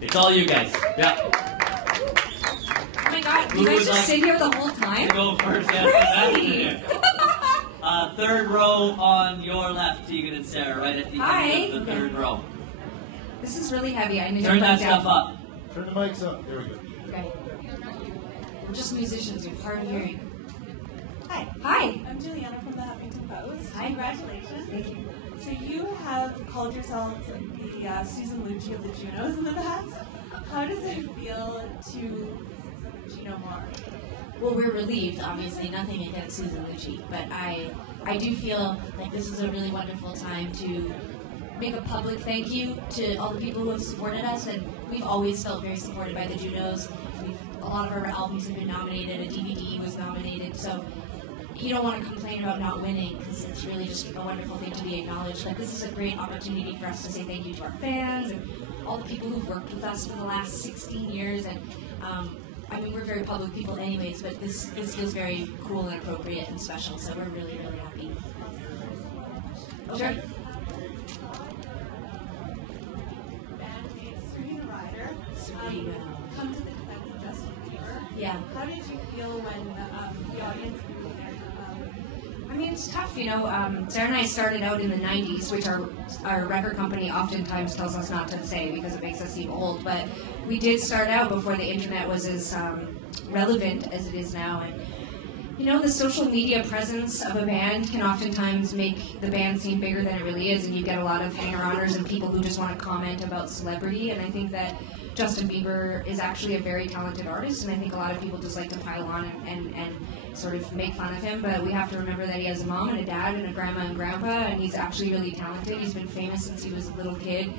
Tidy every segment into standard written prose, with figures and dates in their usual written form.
It's all you guys. Yeah. Oh my god, you guys just sit here the whole time? Go first, Crazy! Third row on your left, Tegan and Sara, right at the end of the third row. This is really heavy. I need to turn that stuff up. Turn the mics up. There we go. Okay. We're just musicians with hard hearing. Hi. Hi. I'm Juliana from the Huffington Post. Hi. Congratulations. Thank you. So you have called yourselves the Susan Lucci of the Junos in the past. How does it feel to Juno more? Well, we're relieved, obviously, nothing against Susan Lucci, but I do feel like this is a really wonderful time to make a public thank you to all the people who have supported us, and we've always felt very supported by the Junos. A lot of our albums have been nominated, a DVD was nominated, so you don't want to complain about not winning, because it's really just a wonderful thing to be acknowledged. Like, this is a great opportunity for us to say thank you to our fans and all the people who've worked with us for the last 16 years, and I mean, we're very public people anyways, but this feels very cool and appropriate and special, so we're really, really happy. Okay. Bandmate Serena Ryder come to the defense of Justin Bieber. Yeah. How did you feel when the audience booed him? I mean, it's tough, you know. Sara and I started out in the 90s, which our record company oftentimes tells us not to say because it makes us seem old, but we did start out before the internet was as relevant as it is now. And, you know, the social media presence of a band can oftentimes make the band seem bigger than it really is, and you get a lot of hanger-oners and people who just want to comment about celebrity, and I think that Justin Bieber is actually a very talented artist, and I think a lot of people just like to pile on and sort of make fun of him, but we have to remember that he has a mom and a dad and a grandma and grandpa, and he's actually really talented. He's been famous since he was a little kid.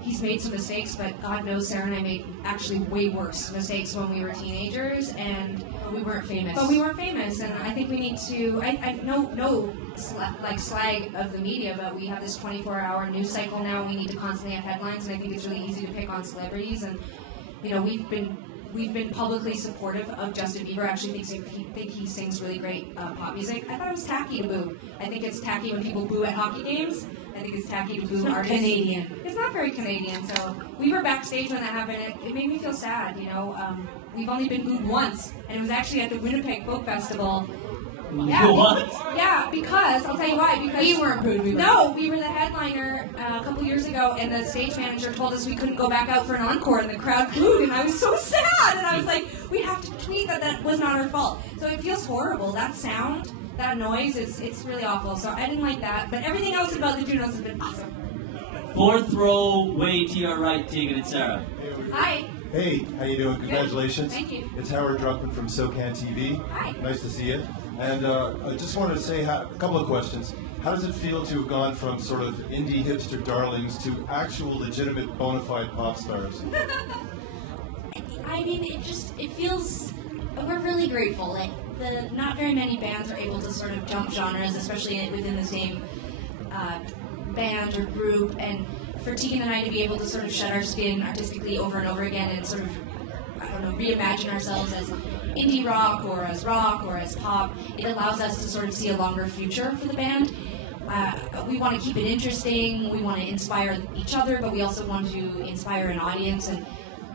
He's made some mistakes, but God knows Sara and I made actually way worse mistakes when we were teenagers, and we weren't famous. But we weren't famous, and I think we need to, no slag of the media, but we have this 24-hour news cycle now. We need to constantly have headlines, and I think it's really easy to pick on celebrities, and, you know, we've been publicly supportive of Justin Bieber. I actually think he sings really great pop music. I thought it was tacky to boo. I think it's tacky when people boo at hockey games. I think it's tacky to boo artists. Canadian. It's not very Canadian, so we were backstage when that happened. It made me feel sad, you know. We've only been booed once, and it was actually at the Winnipeg Folk Festival. Yeah, what? Yeah, because, I'll tell you why, because We weren't booed. we were the headliner a couple years ago, and the stage manager told us we couldn't go back out for an encore, and the crowd booed, and I was so sad, and I was like, we have to tweet that was not our fault. So it feels horrible. That sound, that noise, it's really awful. So I didn't like that, but everything else about the Junos has been awesome. Fourth row, way to your right, Tegan and Sara. Hi. Hey, how you doing? Congratulations. Thank you. It's Howard Druckman from SoCan TV. Hi. Nice to see you. And I just wanted to say a couple of questions. How does it feel to have gone from sort of indie hipster darlings to actual legitimate bona fide pop stars? I mean, it feels, we're really grateful. Like, not very many bands are able to sort of jump genres, especially within the same band or group, and for Tegan and I to be able to sort of shed our skin artistically over and over again and sort of, I don't know, reimagine ourselves as indie rock or as pop, it allows us to sort of see a longer future for the band. We want to keep it interesting, we want to inspire each other, but we also want to inspire an audience, and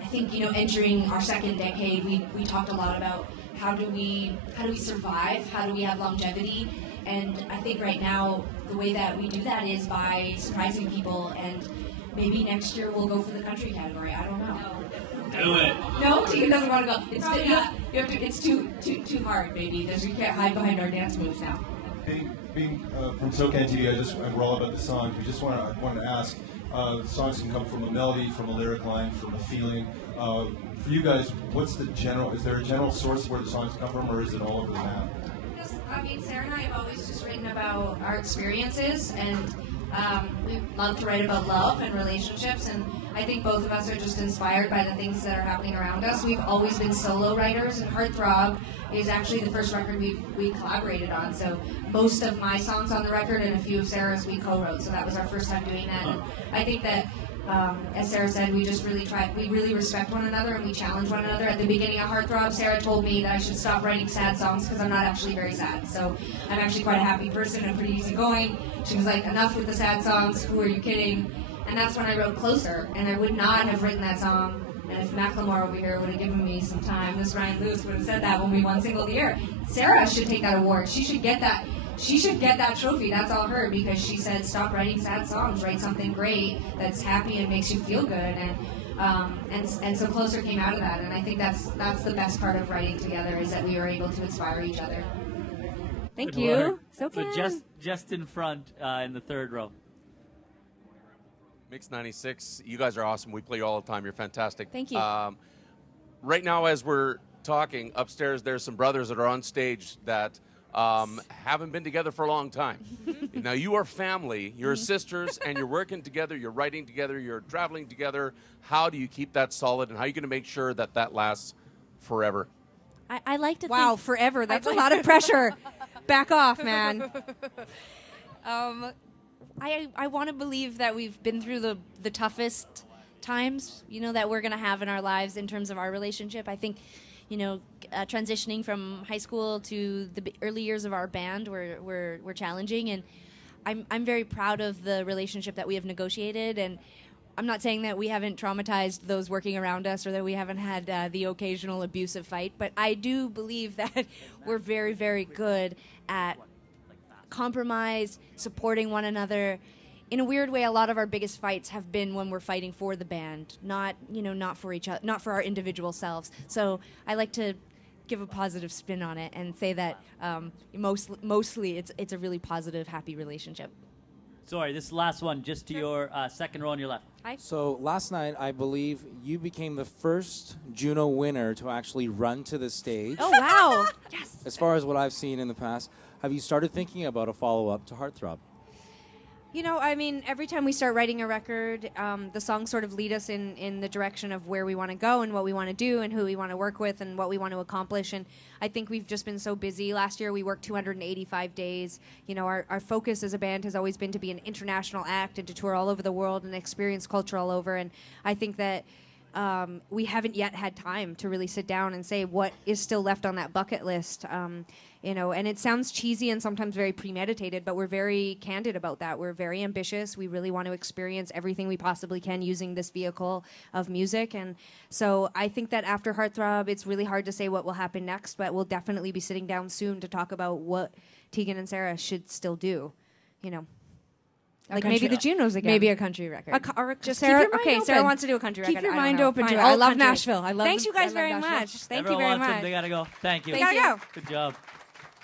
I think, you know, entering our second decade, we talked a lot about how do we survive, how do we have longevity, and I think right now the way that we do that is by surprising people, and maybe next year we'll go for the country category. I don't know. Do it. No, Tegan doesn't want to go. It's too hard, baby. You can't hide behind our dance moves now. Being from SoCan TV, we're all about the songs. I wanted to ask, songs can come from a melody, from a lyric line, from a feeling. For you guys, is there a general source where the songs come from, or is it all over the map? I mean, Sara and I have always just written about our experiences, and we love to write about love and relationships, and I think both of us are just inspired by the things that are happening around us. We've always been solo writers, and Heartthrob is actually the first record we collaborated on, so most of my songs on the record and a few of Sara's we co-wrote, so that was our first time doing that, and I think that as Sara said, we really respect one another and we challenge one another. At the beginning of Heartthrob, Sara told me that I should stop writing sad songs because I'm not actually very sad. So I'm actually quite a happy person and pretty easygoing. She was like, enough with the sad songs, who are you kidding? And that's when I wrote Closer, and I would not have written that song. And if Macklemore over here would have given me some time, Miss Ryan Lewis would have said that when we won Single of the Year. Sarah should take that award. She should get that. She should get that trophy. That's all her, because she said, "Stop writing sad songs. Write something great that's happy and makes you feel good." And so Closer came out of that. And I think that's the best part of writing together, is that we were able to inspire each other. Thank Good you. work. So just in front in the third row. Mix 96, you guys are awesome. We play you all the time. You're fantastic. Thank you. Right now, as we're talking, upstairs there's some brothers that are on stage that haven't been together for a long time. Now, you are family. You're sisters, and you're working together. You're writing together. You're traveling together. How do you keep that solid, and how are you going to make sure that that lasts forever? I like to Wow, think... forever. That's a lot of pressure. Back off, man. I want to believe that we've been through the toughest times, that we're going to have in our lives in terms of our relationship. I think, transitioning from high school to the early years of our band were challenging, and I'm very proud of the relationship that we have negotiated. And I'm not saying that we haven't traumatized those working around us, or that we haven't had the occasional abusive fight, but I do believe that we're very, very good at compromise, supporting one another. In a weird way, a lot of our biggest fights have been when we're fighting for the band, not for each other, not for our individual selves. So I like to give a positive spin on it and say that mostly it's a really positive, happy relationship. Sorry, this is the last one, just to your second row on your left. Hi. So last night, I believe you became the first Juno winner to actually run to the stage. Oh, wow. Yes. As far as what I've seen in the past, have you started thinking about a follow-up to Heartthrob? Every time we start writing a record, the songs sort of lead us in the direction of where we want to go and what we want to do and who we want to work with and what we want to accomplish. And I think we've just been so busy. Last year we worked 285 days. Our focus as a band has always been to be an international act and to tour all over the world and experience culture all over. And I think that we haven't yet had time to really sit down and say what is still left on that bucket list. And it sounds cheesy and sometimes very premeditated, but we're very candid about that. We're very ambitious. We really want to experience everything we possibly can using this vehicle of music. And so I think that after Heartthrob, it's really hard to say what will happen next, but we'll definitely be sitting down soon to talk about what Tegan and Sara should still do, Like maybe the Junos again. Maybe a country record. Just Sarah, keep your mind open. Sarah wants to do a country record. Keep your I don't mind know. open Fine. to it. I All love country. Nashville. Thanks you guys very Nashville. much. Thank Everyone you very wants much. them, they gotta go. Thank you. Thank you. Good job.